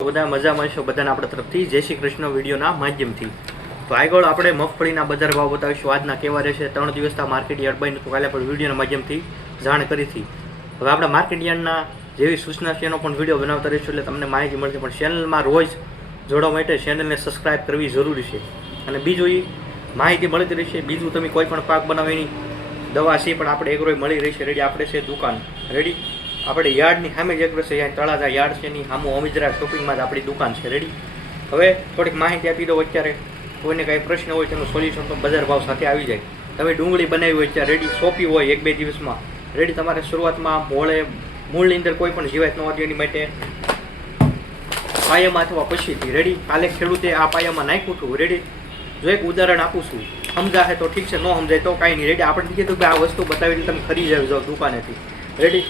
બધા મજામાં છો બધાને આપણા તરફથી જય શ્રી કૃષ્ણ વિડીયોના માધ્યમથી તો આગળ આપણે મગફળીના બજાર ભાવ બતાવીશું આજના કેવા રહેશે 3 દિવસના માર્કેટ યાર્ડ બંધ તો કાલે આપણે વિડીયોના માધ્યમથી જાણ કરી હતી હવે આપણે માર્કેટ યાર્ડના જેવી સૂચના છે એનો પણ વિડીયો બનાવતા રહીશું એટલે તમને માહિતી મળશે પણ ચેનલમાં રોજ જોડવા માટે ચેનલને સબસ્ક્રાઇબ કરવી જરૂરી છે અને બીજું એ માહિતી મળતી રહેશે બીજું તમે કોઈ પણ પાક બનાવવાની દવા છે પણ આપણે એગ્રોય મળી રહેશે રેડી આપણે છે દુકાન રેડી આપણે યાર્ડની સામે જ એગ્રો છે અહીંયા તળાજા યાર્ડ છે એની સામું અમિજરા શોપિંગમાં જ આપણી દુકાન છે રેડી હવે થોડીક માહિતી આપી દો અત્યારે કોઈને કાંઈ પ્રશ્ન હોય તેનું સોલ્યુશન તો બજાર ભાવ સાથે આવી જાય તમે ડુંગળી બનાવી હોય ત્યાં રેડી સોંપી હોય 1-2 દિવસમાં રેડી તમારે શરૂઆતમાં મૂળની અંદર કોઈ પણ જીવાત ન હોતી એની માટે પાયામાં અથવા પછીથી રેડી કાલે ખેડૂતે આ પાયામાં નાખ્યું હતું રેડી જો એક ઉદાહરણ આપું છું સમજાશે તો ઠીક છે ન સમજાય તો કાંઈ નહીં રેડી આપણે કીધું કે આ વસ્તુ બતાવી તમે ખરીદી આવી જાઓ દુકાનેથી રેડી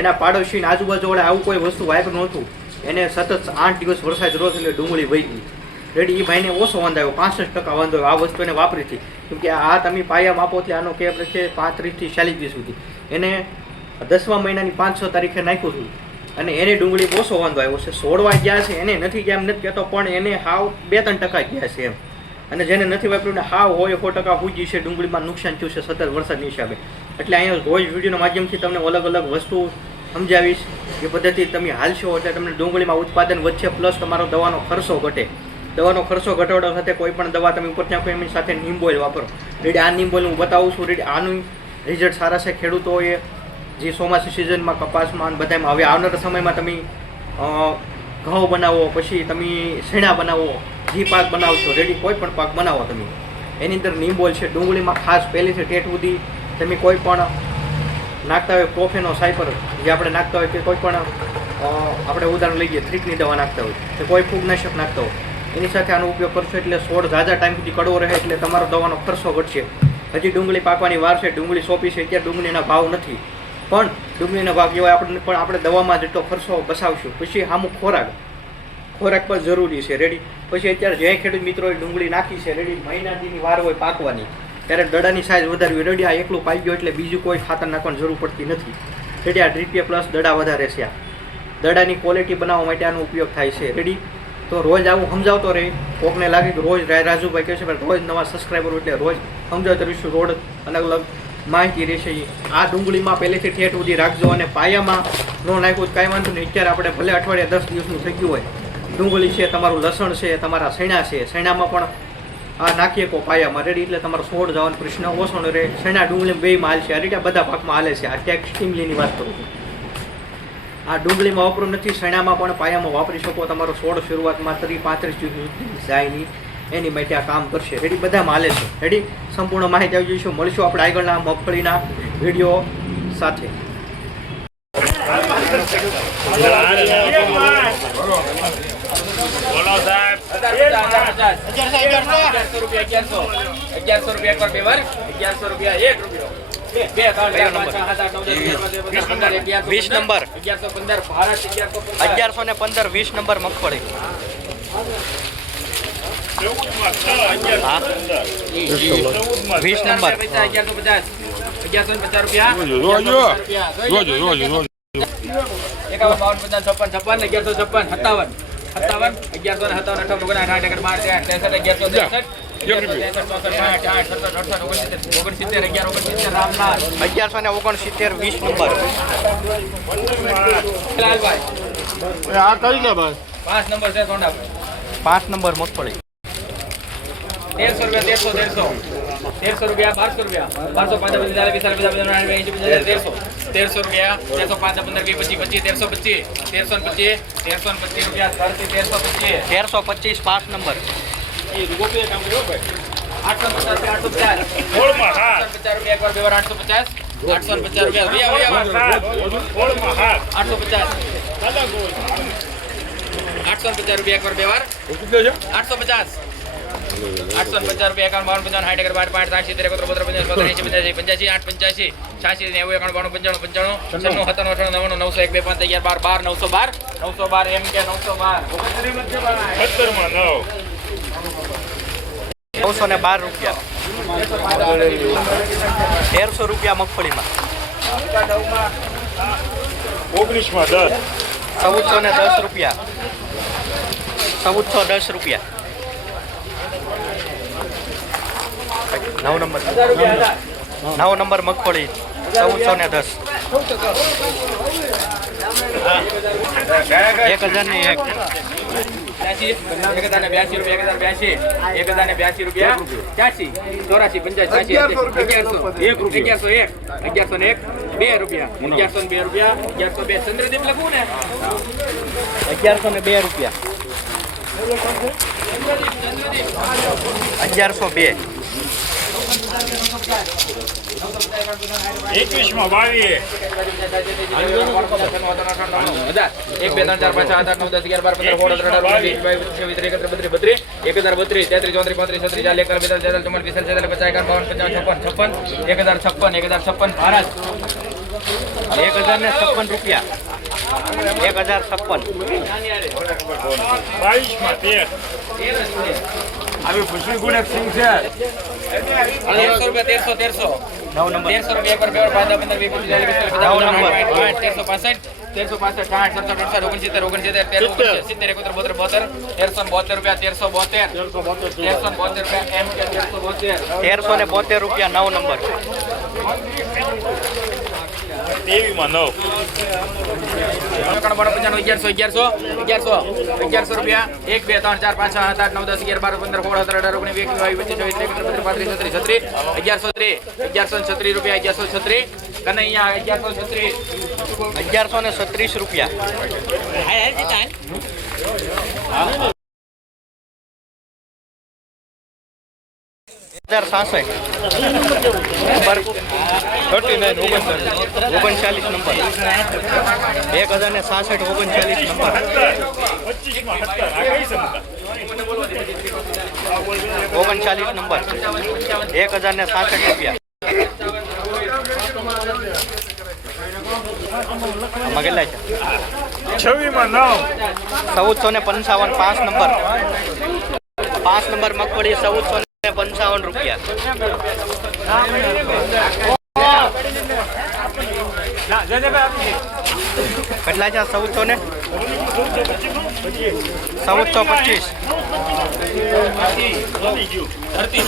એના પાડોશીને આજુબાજુવાળા આવું કોઈ વસ્તુ વાપર્યું નહોતું એને સતત 8 દિવસ વરસાદ રોજ એટલે ડુંગળી વહી ગઈ રેડી એ ભાઈને ઓછો વાંધો આવ્યો 65% વાંધો આવ્યો આ વસ્તુ એને વાપરી હતી કેમ કે આ તમે પાયા માપો એટલે આનો કેપ છે 35 થી 40 દિવસ સુધી એને 10મા મહિનાની 5-6 તારીખે નાખ્યું હતું અને એને ડુંગળી ઓછો વાંધો આવ્યો છે છોડવા ગયા છે એને નથી ગયા એમ નથી કહેતો પણ એને હાવ 2-3% ગયા છે એમ અને જેને નથી વાપર્યું ને હાવ હોય 100% પૂજી છે ડુંગળીમાં નુકસાન થયું છે સતત વરસાદની હિસાબે એટલે અહીંયા રોજ વિડીયોના માધ્યમથી તમને અલગ અલગ વસ્તુ સમજાવીશ એ પદ્ધતિ તમે હાલશો એટલે તમને ડુંગળીમાં ઉત્પાદન વધશે પ્લસ તમારો દવાનો ખર્ચો ઘટે દવાનો ખર્ચો ઘટાડવા સાથે કોઈ પણ દવા તમે ઉપર નાખો એમની સાથે નીમબોઇલ વાપરો રેડી આ નીમબોઇલ હું બતાવું છું રેડી આનું રિઝલ્ટ સારા છે ખેડૂતોએ જે ચોમાસી સિઝનમાં કપાસમાં બધામાં હવે આવનારા સમયમાં તમે ઘઉં બનાવો પછી તમે શેણા બનાવો જે પાક બનાવશો રેડી કોઈ પણ પાક બનાવો તમે એની અંદર નીમબોઇલ છે ડુંગળીમાં ખાસ પહેલીથી ટેટ સુધી તમે કોઈ પણ નાખતા હોય પ્રોફેનો સાયપર જે આપણે નાખતા હોય કે કોઈ પણ આપણે ઉદાહરણ લઈએ થ્રીકની દવા નાખતા હોય કે કોઈ ફૂગનાશક નાખતા હોય એની સાથે આનો ઉપયોગ કરશો એટલે છોડ ઝાઝા ટાઈમ સુધી કડવો રહે એટલે તમારો દવાનો ખર્ચો ઘટશે હજી ડુંગળી પાકવાની વાર છે ડુંગળી સોંપી છે અત્યારે ડુંગળીના ભાવ નથી પણ ડુંગળીના ભાવ કેવાય આપણે પણ આપણે દવામાં જેટલો ખર્ચો બસાવશું પછી આમું ખોરાક પણ જરૂરી છે રેડી પછી અત્યારે જે ખેડૂત મિત્રોએ ડુંગળી નાખી છે રેડી મહિનાની વાર હોય પાકવાની ત્યારે દડાની સાઇઝ વધારવી રેડી આ એકલું પાઈ ગયો એટલે બીજું કોઈ ખાતર નાખવાની જરૂર પડતી નથી રેડી આ ડ્રીપીએ પ્લસ દડા વધારે છે આ દડાની ક્વોલિટી બનાવવા માટે આનો ઉપયોગ થાય છે રેડી તો રોજ આવું સમજાવતો રહે કોકને લાગે કે રોજ રાજુભાઈ કહે છે પણ રોજ નવા સબસ્ક્રાઈબરો એટલે રોજ સમજાવતો રહીશું રોડ અલગ અલગ માહિતી રહેશે આ ડુંગળીમાં પહેલેથી ઠેઠ સુધી રાખજો અને પાયામાં ન નાખ્યું કાંઈ વાંધો નહીં અત્યારે આપણે ભલે અઠવાડિયા 10 દિવસનું થઈ ગયું હોય ડુંગળી છે તમારું લસણ છે તમારા શેણા છે શેણામાં પણ આ નાખીએ કો પાયામાં રેડી એટલે તમારો છોડ જવાનો પ્રશ્ન ઓછો ન રહે શેણા ડુંગળી બેયમાં હાલ છે આ રીતે બધા પાકમાં હાલે છે આ ટેક્સટીમલીની વાત કરું છું આ ડુંગળીમાં વાપરું નથી શેણામાં પણ પાયામાં વાપરી શકો તમારો છોડ શરૂઆતમાં 35 સુધી જાય નહીં એની માટે આ કામ કરશે રેડી બધામાં હાલે છે રેડી સંપૂર્ણ માહિતી આવી જઈશું મળીશું આપણે આગળના મગફળીના વિડીયો સાથે બોલો સાહેબ 1100 રૂપિયા 1100 રૂપિયા એક રૂપિયો 20 નંબર 1115 ભારત 1115 20 નંબર મગફળી 20 નંબર 1150 રૂપિયા 5 નંબર મગફળી 1300 રૂપિયા 1200 રૂપિયા 1300 રૂપિયા 1325 રૂપિયા 1325 5 નંબર 850 રૂપિયા 850 850 રૂપિયા 51 52 60 912 એમ કે 912 રૂપિયા 1300 રૂપિયા મગફળીમાં 19 માં 10 1410 રૂપિયા 1410 રૂપિયા. 9 નંબર 9 નંબર મગફળી 1410. 1001. 1082 રૂપિયા 1082 રૂપિયા 84 84 85 1101 1101 2 રૂપિયા 1102 રૂપિયા 1102 ચંદ્રદીપ લખું ને 1102 રૂપિયા. 1102. 21 માં 22 1 2 3 4 5 6 7 8 9 10 11 12 15 16 17 18 19 20 21 23 33 34 35 36 ભારત 1056 રૂપિયા. 1056. 22 માં 13 આવી પુષ્ટિ ગુણક સિંહ છે 1300 રૂપિયા 1300 9 નંબર 1300 રૂપિયા પર 15 15 1365 1365 1372 રૂપિયા. 9 નંબર 23 માં 9 1100 રૂપિયા 1 2 3 4 5 6 7 8 9 10 11 12 15 16 17 18 19 20 21 23 34 35 36 1136 રૂપિયા 1136 કનૈયા 1136 1136 રૂપિયા. 1066 નંબર 39 નંબર 1066 39 નંબર 25 માં 17 આ કઈ સમતા 39 નંબર 1066 રૂપિયા. આમાં કેટલા છે? 26 માં 9 1455 5 નંબર 5 નંબર મગફળી 1455 રૂપિયા. કેટલા છે? 1425. ધરતી